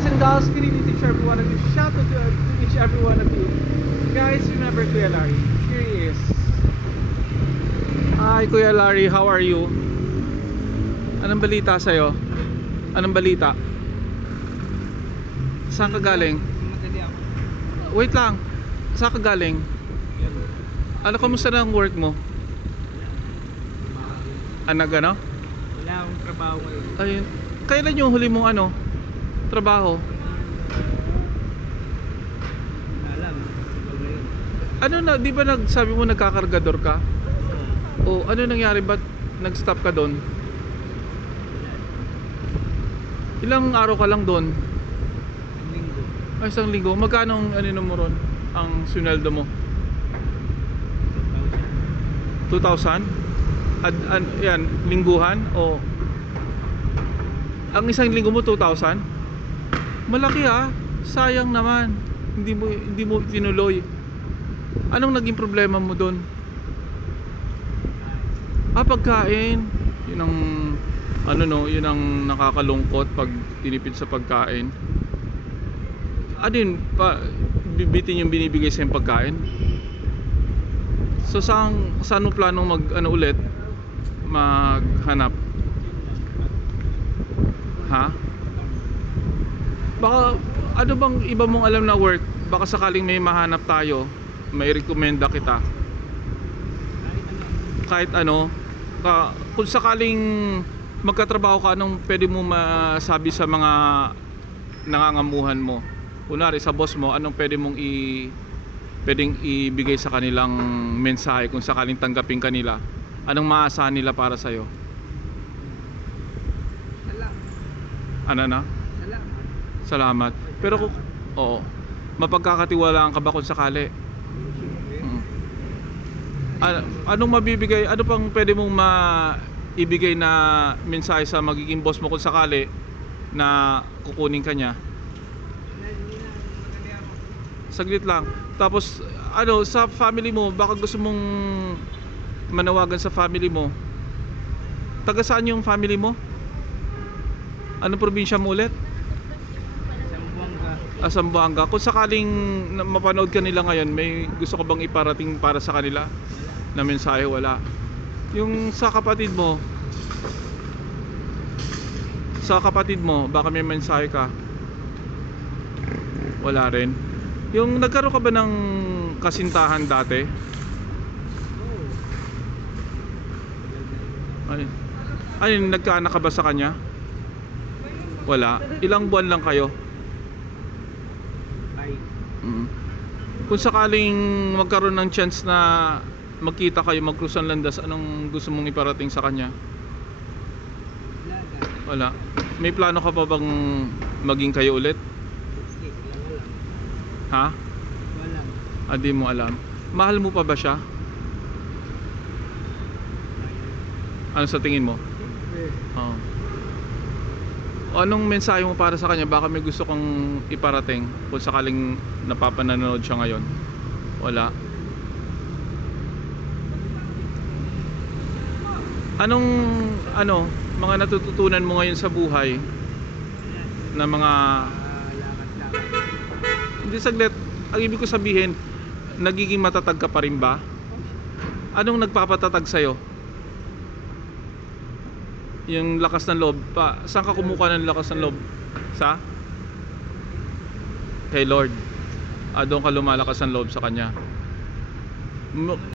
guys and gals, good evening to each every one of you. Shout out to each every one of you. Guys, remember Kuya Larry. Here he is. Hi Kuya Larry, how are you? Anong balita sa'yo? Anong balita? Saan ka galing? Wait lang. Saan ka galing? Ano, kamusta na ang work mo? Ano? Wala akong trabaho ngayon. Ayun. Kailan yung huli mong trabaho? Alam, ngayon. Ano na, di ba sabi mo nagkakargador ka? O ano nangyari, ba't nag-stop ka doon? Ilang araw ka lang doon? Linggo. Ay, isang linggo. Magkano ang mo ron? Ang sweldo mo? 2,000? Yan, lingguhan? O ang isang linggo mo 2,000? Malaki sayang naman. Hindi mo tinuloy. Anong naging problema mo doon? Pagkain. Yun ang yun ang nakakalungkot pag tinipid sa pagkain. Yun, bibitin yung binibigay sa yung pagkain. So saan mo planong ulit maghanap? Ha? Baka ano bang iba mong alam na work? Baka sakaling may mahanap tayo, may rekomenda kita. Kahit ano, kung sakaling magkatrabaho ka, anong pwede mo masabi sa mga nangangamuhan mo? Kunwari sa boss mo, anong pwedeng ibigay sa kanilang mensahe kung sakaling tanggapin kanila? Anong maasahan nila para sa'yo? Ano na? Salamat. Pero mapagkakatiwalaan ka ba kung sakali? Anong mabibigay? Ano pang pwede mong maibigay na mensahe sa magiging boss mo kung sakali na kukunin ka niya? Saglit lang. Tapos sa family mo, baka gusto mong manawagan sa family mo. Taga saan yung family mo? Anong probinsya mo ulit? Zamboanga. Zamboanga. Kung sakaling mapanood ka nila ngayon, may gusto ko bang iparating para sa kanila na mensahe? Wala. Yung sa kapatid mo, baka may mensahe ka? Wala rin. Yung nagkaroon ka ba ng kasintahan dati? Nagkaanak ka ba sa kanya? Wala. Ilang buwan lang kayo? Kung sakaling magkaroon ng chance na magkita kayo, mag-cross ang landas, anong gusto mong iparating sa kanya? Wala. May plano ka pa bang maging kayo ulit? Ha? Wala. Di mo alam. Mahal mo pa ba siya? Ano sa tingin mo? Anong mensahe mo para sa kanya? Baka may gusto kong iparating kung sakaling napapananood siya ngayon. Wala. Anong mga natututunan mo ngayon sa buhay na mga Lakad-lakad. hindi, saglit. Ang ibig ko sabihin, nagiging matatag ka pa rin ba? Anong nagpapatatag sa'yo? Yung lakas ng loob pa. Saan ka kumukuha ng lakas ng loob? Kay Lord. Doon ka lumalakas ng loob sa Kanya.